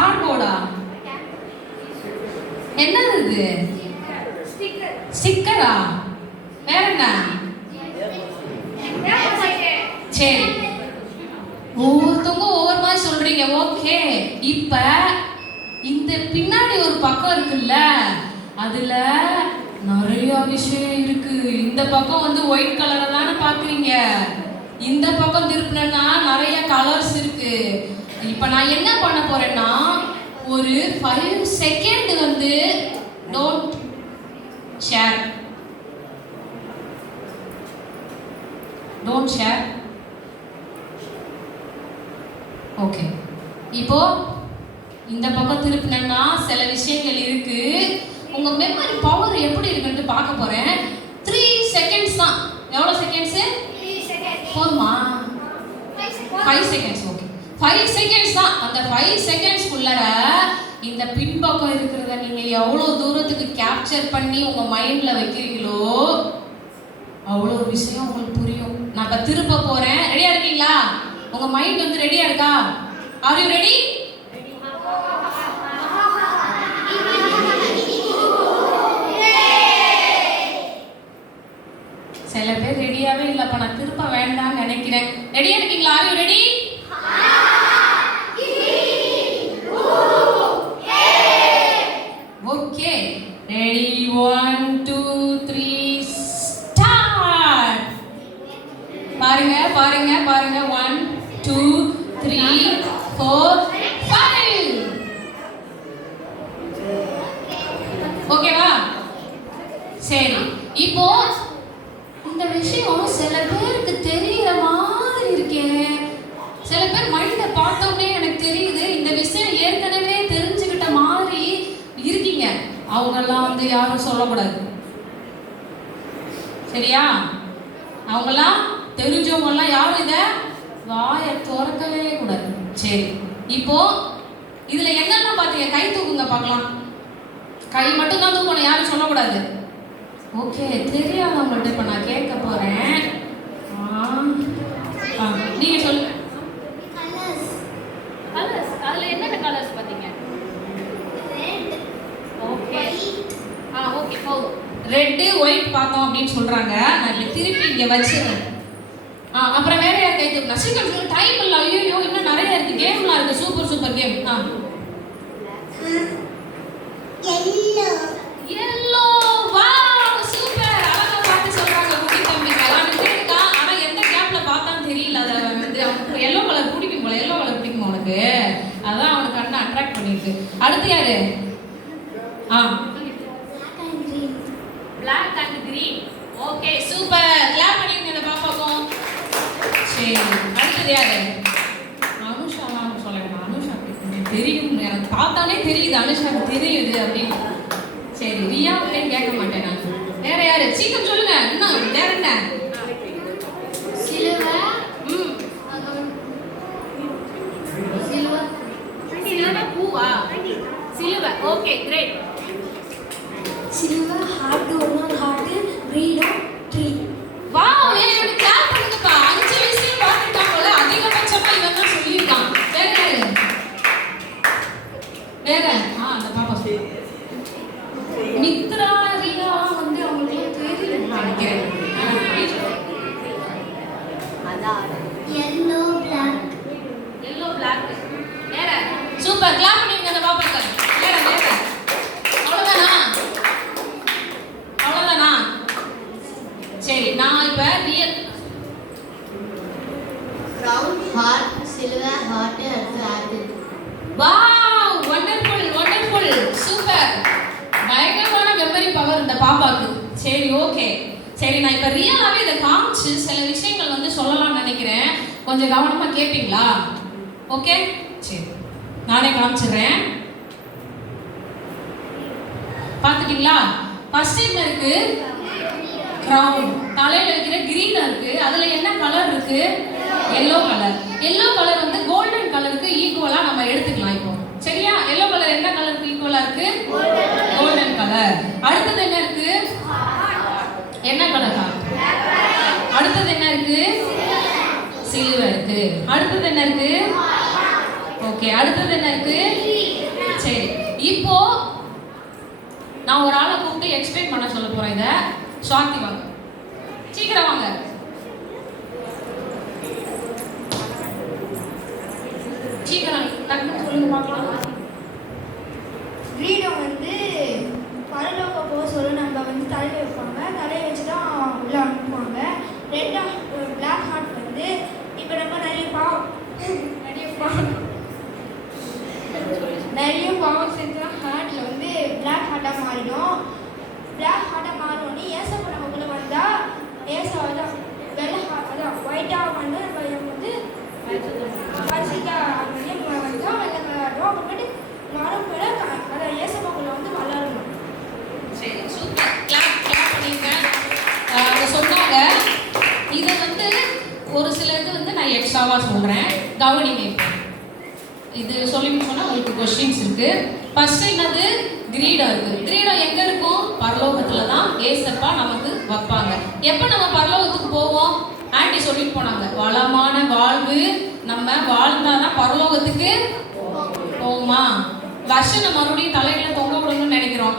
கார்ட்போர்டா? என்னது இது? ஸ்டிக்கரா? வேற என்ன? சரி, ஒவ்வொருத்தவங்க ஒவ்வொரு மாதிரி சொல்றீங்க. ஓகே, இப்ப இந்த பின்னாடி ஒரு பக்கம் இருக்குல்ல, அதுல நிறைய விஷயம் இருக்கு. இந்த பக்கம் வந்து ஒயிட் கலரை தானே பாக்குறீங்க, இந்த பக்கம் திருப்பினா நிறைய கலர்ஸ் இருக்கு. இப்ப நான் என்ன பண்ண போறேன்னா, ஒரு 5 செகண்ட் வந்து don't share, don't share. Okay, இப்போ இந்த பக்கம் திருப்பினா சில விஷயங்கள் இருக்கு. உங்க மெமரி பவர் எப்படி இருக்குன்னு பார்க்க போறேன். 3 செகண்ட்ஸ் தான். எவ்வளவு செகண்ட்ஸ்? போதுமா? 5 செகண்ட்ஸ். ஓகே, 5 செகண்ட்ஸ் தான். அந்த 5 செகண்ட்ஸ்க்குள்ள இந்த பின்பக்கம் இருக்கிறத நீங்க எவ்வளவு தூரத்துக்கு கேப்சர் பண்ணி உங்க மைண்ட்ல வைக்கிறீங்களோ அவ்வளோ விஷயம் உங்களுக்கு புரியும். நான் இப்ப திருப்ப போறேன். ரெடியா இருக்கீங்களா? உங்க மைண்ட் வந்து ரெடியா இருக்கா? Are you ready? சில பேர் ரெடியாவே இல்லப்பா, நான் திருப்ப வேண்டாம்னு நினைக்கிறேன். ரெடியா இருக்கீங்களா? Are you ready? Okay, ready? 1 2 3 start. பாருங்க பாருங்க பாருங்க. 1 2 3 4 5. ஓகேவா? சரி, இப்போ இந்த விஷயம் சில பேருக்கு தெரியற மாதிரி இருக்கே. சில பேர் மைண்ட பார்த்தோன்னே எனக்கு தெரியுது, இந்த விஷயம் ஏற்கனவே தெரிஞ்சுக்கிட்ட மாதிரி இருக்கீங்க. அவங்கெல்லாம் வந்து யாரும் சொல்லக்கூடாது, சரியா? அவங்கெல்லாம் தெரிஞ்சவங்கெல்லாம் யாரும் இதை வாயை திறக்கவே கூடாது. சரி, இப்போ இதுல என்னென்ன பார்த்தீங்க? கை தூக்குங்க பார்க்கலாம். கை மட்டும் தான் தூக்கணும், யாரும் சொல்லக்கூடாது. ஓகே, தெரியாதவங்கள்ட்ட இப்போ நான் கேட்க போறேன். நீங்க சொல்லுங்க. கலர்ஸ், அதுல என்னென்ன கலர்ஸ் பார்த்தீங்க? ஓகே, ஓகே, போதும். ரெட் ஒயிட் பார்த்தோம் அப்படின்னு சொல்றாங்க. நான் இப்படி திருப்பி இங்க வச்சிருக்கேன். அப்புறம் வேற யார் கை தூக்குனா? சீக்கிரம், டைம் இல்லை. ஐயோ, இன்னும் நிறைய இருக்கு, கேம்லாம் இருக்கு. Super super game. Yellow. Wow, super. அழகா பார்த்து சொல்றாங்க குட்டி தம்பி. விளையாண்டுட்டே இருக்கா, ஆனா எந்த கேப்ல பார்த்தான்னு தெரியல. அதை வந்து எல்லோ கலர் பிடிக்கும் போல. எல்லோ கலர் பிடிக்குமா உனக்கு? அதான் அவனுக்கு கண்ணை அட்ராக்ட் பண்ணிருக்கு. அடுத்து யாரு? Black and green. Okay, super. Clap பண்ணிருங்க இந்த பாப்பாக்கும். சரி, அடுத்தது யாரு? அனுஷாலாம் சொல்ல வேண்டாம். அனுஷா தெரியும், எனக்கு பார்த்தாலே தெரியுது அனுஷாவுக்கு தெரியுது அப்படின்னு. சரி, ரியா அப்படின்னு கேட்க மாட்டேன் நான். வேற யாரு? சீக்கிரம் சொல்லுங்க. இன்னும் வேற என்ன? சிலுவை. சிலுவை பூவா? சிலுவை. Okay, great. சிலுவை, heart, one heart, Rita, tree. Wow, எனக்கு கிளாப் பண்ணுங்கப்பா. 5 விஷயம் பார்த்துட்டாங்கல, அதிகபட்சமா இவன் தான் சொல்லியிருக்கான். வேற யாரு? வேற அந்த பாப்பா மித்ரா, ரியா வந்து அவங்களுக்கு தெரியும் நினைக்கிறேன். yellow, black. yellow, black. வேற? சூப்பர். கிளாப் பண்ணிருங்க அந்த பாப்பாக்கு. வேற வேற? அவ்வளவுதானா? அவ்வளவுதானா? சரி, நான் இப்ப real round, heart, silver, heart, apple. Wow, wonderful wonderful, super. பயங்கரமான மெமரி பவர் இந்த பாப்பாக்கு. சரி, ஓகே. சரி, நான் இப்ப ரியலாவே இதை காமிச்சு சில விஷயங்கள் வந்து சொல்லலாம்னு நினைக்கிறேன். கொஞ்சம் கவனமா கேட்பீங்களா? ஓகே, சரி, நானே காமிச்சிடுறேன். பார்த்துட்டீங்களா? ஃபர்ஸ்ட் என்ன இருக்கு? கிரவுன். தலையில வைக்கிற கிரீன் இருக்கு. அதுல என்ன கலர் இருக்கு? Yellow colour. எல்லோ கலர் வந்து கோல்டன் கலருக்கு ஈக்குவலா நம்ம எடுத்துக்கலாம் இப்போ. சரியா? எல்லோ கலர் என்ன கலருக்கு ஈக்குவலா இருக்கு? Golden colour. அடுத்தது என்ன இருக்கு? என்ன கலரா? அடுத்தது என்ன இருக்கு? சில்வர் இருக்கு. அடுத்தது என்ன இருக்கு? ஓகே, ஓகே, அடுத்தது என்ன இருக்கு? சரி, இப்போ நான் ஒரு ஆளை கூப்பிட்டு எக்ஸ்பிளைன் பண்ண சொல்ல போறேன். இதை சாந்தி வாங்க, சீக்கிரம் வாங்க. சீக்கிரம் டக்குன்னு சொல்லுங்க பார்க்கலாம். கிரீடம் வந்து பரலோக போக சொல்ல நம்ம வந்து தலையில் வைப்பாங்க. தலையை வச்சு தான் உள்ளே அனுப்புவாங்க. ரெண்டாம் பிளாக் ஹார்ட் வந்து இப்போ நம்ம நிறைய பாவம் செஞ்சால் ஹார்ட்டில் வந்து பிளாக் ஹார்ட்டாக மாறிடும். பிளாக் ஹார்ட்டாக மாறினோடனே ஏசப்பா நமக்குள்ளே வந்தால் ஏசப்பா தான் வெள்ளை ஹார்ட் அதான் ஒயிட்டாக வந்து நம்ம வந்து பரிசுத்தாக வந்தால் வெள்ளை கலரும். அப்புறமேட்டு மரப்புல அதான் ஏசப்பாக்குள்ள வந்து வளரணும். சரி, சூப்பர். கிளாப் பண்ணிருக்கேன். அவங்க சொன்னாங்க. இதை வந்து ஒரு சில இது வந்து நான் எக்ஸ்ட்ராவா சொல்றேன், கவனிங்க. இது சொல்லி சொன்னா உங்களுக்கு கொஸ்டின்ஸ் இருக்கு. ஃபர்ஸ்ட் என்னது? கிரீடம் இருக்கு. கிரீடம் எங்க இருக்கும்? பரலோகத்துல தான் ஏசப்பா நமக்கு வைப்பாங்க. எப்ப நம்ம பரலோகத்துக்கு போவோம்? ஆண்டி சொல்லிட்டு போனாங்க, வளமான வாழ்வு நம்ம வாழ்ந்தாதான் பரலோகத்துக்கு போமா. வருஷம் மறுபடியும் தலையில தொங்க விடணும்னு நினைக்கிறோம்.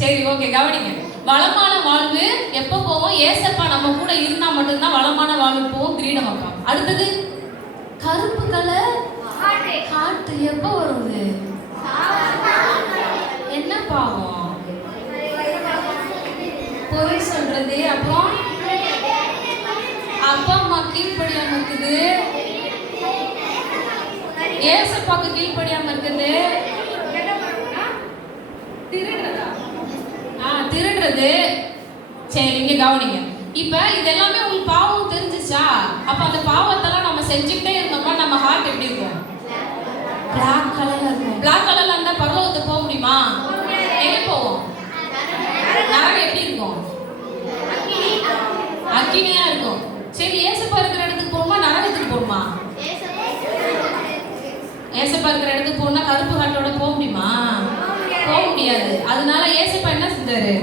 சரி, ஓகே, கவனிங்க. வளமான வாழ்வு எப்போ போவோம்? ஏசப்பா நம்ம கூட இருந்தா மட்டும்தான் வளமான வாழ்வு போவோம். கிரீடம் வைப்பாங்க. அடுத்தது கருப்பு கலர் ஹார்ட் எப்போ வருது? என்ன பாவம்? பொய் சொல்றது. அப்புறம் அப்பா அம்மா கீழ்படியாம இருக்குது, ஏசப்பாக்கு கீழ்படியாம இருக்குது, திருடுறது. சரி, இங்க கவனிங்க. இப்ப இது எல்லாமே உங்களுக்கு பாவம் தெரிஞ்சிச்சா? அப்ப அந்த பாவத்தெல்லாம் நம்ம செஞ்சுக்கிட்டே இருந்தோம்னா நம்ம ஹார்ட் எப்படி இருக்கும்? பிளாக் கலர்ல இருக்கும். பிளாக் கலர்ல இருந்தா பரலோகத்துக்கு போக முடியுமா? எங்க போவோம்? நரகம் எப்படி இருக்கும்? அக்கினியா இருக்கும். சரி, ஏசப்பா இருக்கிற இடத்துக்கு போகணுமா நரகத்துக்கு போகணுமா? ஏசப்பா இருக்கிற இடத்துக்கு போனா கருப்பு ஹார்ட்டோட போக முடியுமா? போக முடியாது. அதனால ஏசப்பா என்ன செஞ்சாரு?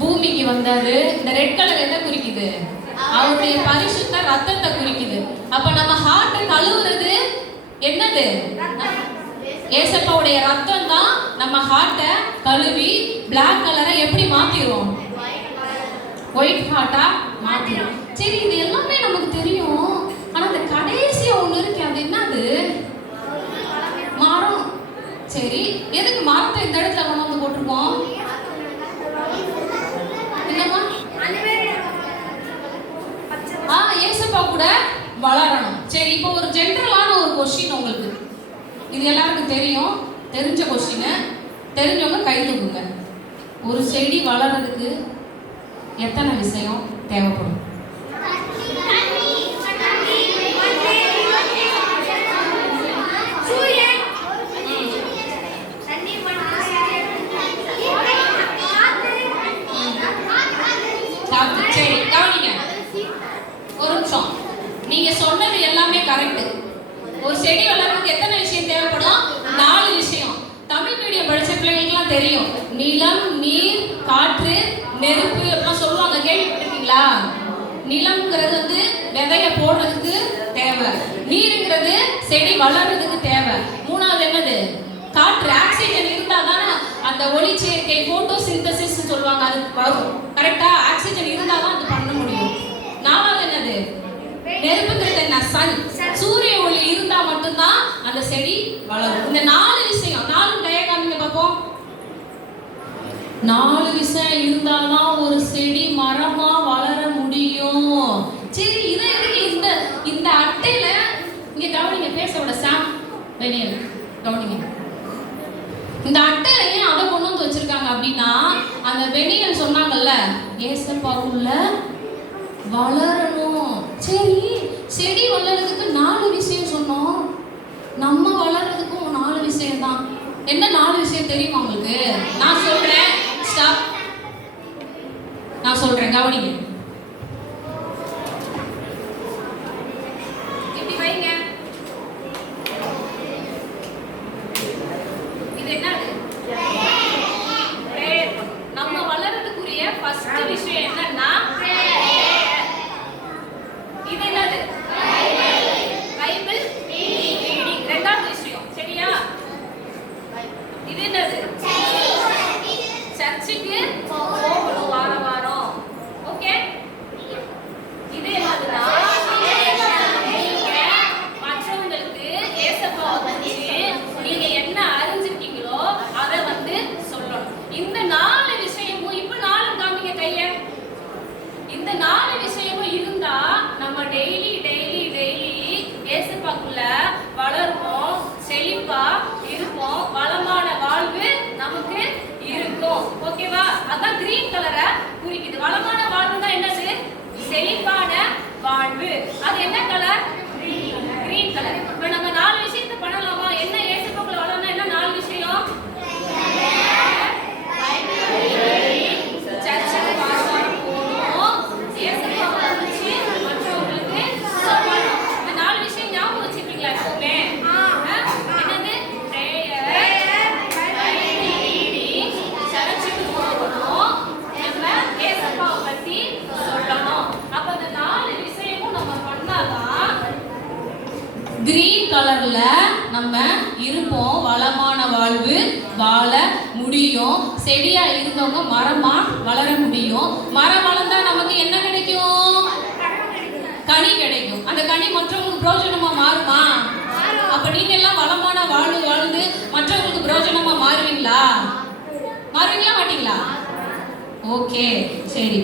பூமிக்கு வந்தாரு. இந்த ரெட் கலர் என்ன குறிக்குது? அவருடைய பரிசுத்த ரத்தத்தை குறிக்குது. அப்ப நம்ம ஹார்ட்டை கழுவுறது என்னது? ஏசப்பாவுடைய ரத்தம் தான் நம்ம ஹார்ட்டை கழுவி பிளாக் கலரை எப்படி மாத்திரும்? ஒயிட் ஹார்ட்டா மாத்திரும். சரி, இது எல்லாமே நமக்கு தெரியும். ஆனா அந்த கடைசியா ஒண்ணு இருக்கு, அது என்னது? மரம். சரி, எதுக்கு மரத்தை இந்த இடத்துல கொண்டு வந்து போட்டிருக்கோம்? என்னமா? ஏசப்பா கூட வளரணும். சரி, இப்போ ஒரு ஜெனரலான ஒரு கொஸ்டின் உங்களுக்கு. இது எல்லாருக்கும் தெரியும், தெரிஞ்ச கொஸ்டின். தெரிஞ்சவங்க கை தூக்குங்க. ஒரு செடி வளர்றதுக்கு எத்தனை விஷயம் தேவைப்படும்? சரி, கவனிங்க ஒரு நிமிஷம். நீங்க சொன்னது எல்லாமே கரெக்ட். ஒரு செடி வளர்றதுக்கு எத்தனை விஷயம் தேவைப்படும்? 4 விஷயம். தமிழ் மீடியம் படிச்ச பிள்ளைங்களுக்குலாம் தெரியும். நிலம், நீர், காற்று, நெருப்பு எல்லாம் சொல்லுவாங்க, கேள்விப்பட்டிருக்கீங்களா? நிலம்ங்கிறது வந்து விதைய போடுறதுக்கு தேவை. நீருங்கிறது செடி வளர்றதுக்கு தேவை. 3வது என்னது? காற்று. ஆக்சிஜன் இருந்தா தானே அந்த ஒளிச்சேர்க்கை, போட்டோசிந்தசிஸ் சொல்லுவாங்க, அது வரும். கரெக்டா? ஆக்சிஜன் இருந்தா தான் அது பண்ண முடியும். 4வது என்னது? நெருப்புங்கிறது என்ன? சன். சூரிய ஒளி இருந்தா மட்டும்தான் அந்த செடி வளரும். இந்த 4 விஷயம். 4 டயக்ராமிங்க பார்ப்போம். 4 விஷயம் இருந்தாதான் ஒரு செடி மரமா வளர முடியும். சரி, இதை இந்த இந்த அட்டையில இங்க கவனிங்க. பேசோட சாம் வெளியல் கவனிங்க. இந்த அட்டையில ஏன் அதை கொண்டு வந்து வச்சிருக்காங்க அப்படின்னா, அந்த வெனியல் சொன்னாங்கல்ல, ஏசப்பாவுள்ள வளரணும். சரி, செடி வளர்றதுக்கு 4 விஷயம் சொன்னோம். நம்ம வளர்றதுக்கும் 4 விஷயம் தான். என்ன 4 விஷயம் தெரியுமா உங்களுக்கு? நான் சொல்றேன். ஸ்டாப். நான் சொல்றேன், கவனிங்க. இப்படி வைங்க. இது என்னது? நம்ம வளர்றதுக்குரிய ஃபர்ஸ்ட் விஷயம் என்னன்னா, இது என்னது? பைபிள். கிரீன் கலரை குறிக்குது. வளமான வாழ்வுனா என்னது? செழிப்பான வாழ்வு. அது என்ன கலர்? Green colour. இப்ப நம்ம 4 விஷயத்தை பண்ணலாமா? என்ன ஏசப்பாக்குள்ள வளரணும்னா என்ன 4 விஷயம்? சர்ச்சுக்கு வாரம் போகணும், ஏசப்பாவை வச்சு மற்றவங்களுக்கு சொல்லணும். இந்த 4 விஷயம் ஞாபகம் வச்சிருக்கீங்களா எப்பவுமே? என்னது? பிரேயர், ரீடிங், சர்ச்சுக்கு போகணும், நம்ம ஏசப்பாவை பத்தி சொல்லணும். அப்ப இந்த 4 விஷயமும் நம்ம பண்ணாதான் கிரீன் கலர்ல நம்ம இருப்போம். வளமான வாழ்வு வாழ முடியும். செடியா இருந்தவங்க மரமா வளர முடியும். மரம் வளர்ந்தா நமக்கு என்ன கிடைக்கும்? கனி கிடைக்கும். அந்த கனி மற்றவங்களுக்கு பிரயோஜனமா மாறுமா? அப்ப நீங்க எல்லாம் வளமான வாழ்வு வாழ்ந்து மற்றவங்களுக்கு பிரயோஜனமா மாறுவீங்களா? மாறுவீங்களா மாட்டீங்களா? ஓகே, சரி.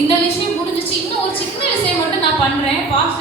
இந்த விஷயம் முடிஞ்சிச்சு. இன்னும் ஒரு சின்ன விஷயம் மட்டும் நான் பண்றேன். பாஸ்டர்